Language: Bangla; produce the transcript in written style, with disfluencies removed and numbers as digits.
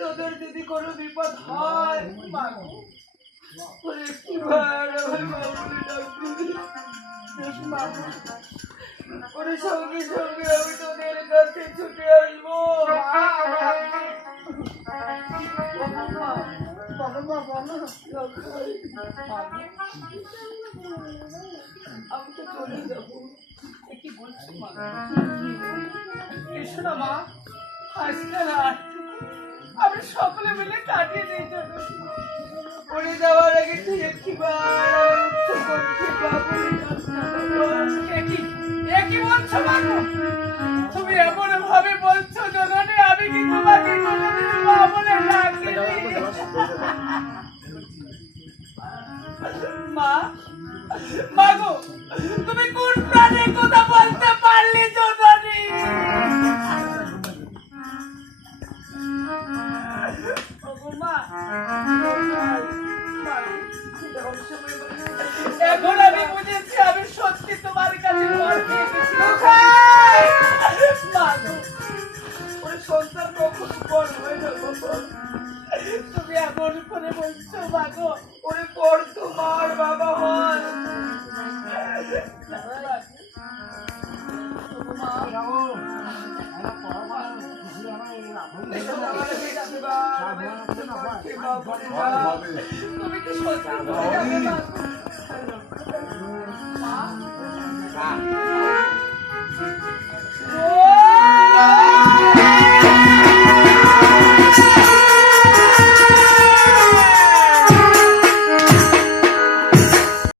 তোদের যদি কোনো বিপদ হয় সঙ্গে সঙ্গে আমি তোদের কাছে ছুটে আসবো। আমি তো চলে যাবো। কি বলছো মা? এসো না মা, আজকে রাত আমরা সকলে মিলে কাটিয়ে দিই। পড়ে যাওয়ার আগে তুই একটিবার একই বলছো মাগো? তুমি এমন ভাবে বলছো জননী, আমি কি তোমাকে মা বলে ডাকিনি? মা মাগো, তুমি কোন প্রাণের কথা বলতে পারলি জননী? এখন আমি বুঝেছি আমি সত্যি তোমার কাছে সন্তান কখন বড় হয়ে যাবো। তুমি এমন করে বলছো মাগো, ওরে পর তোমার বাবা হন। তুমি কি সত্যি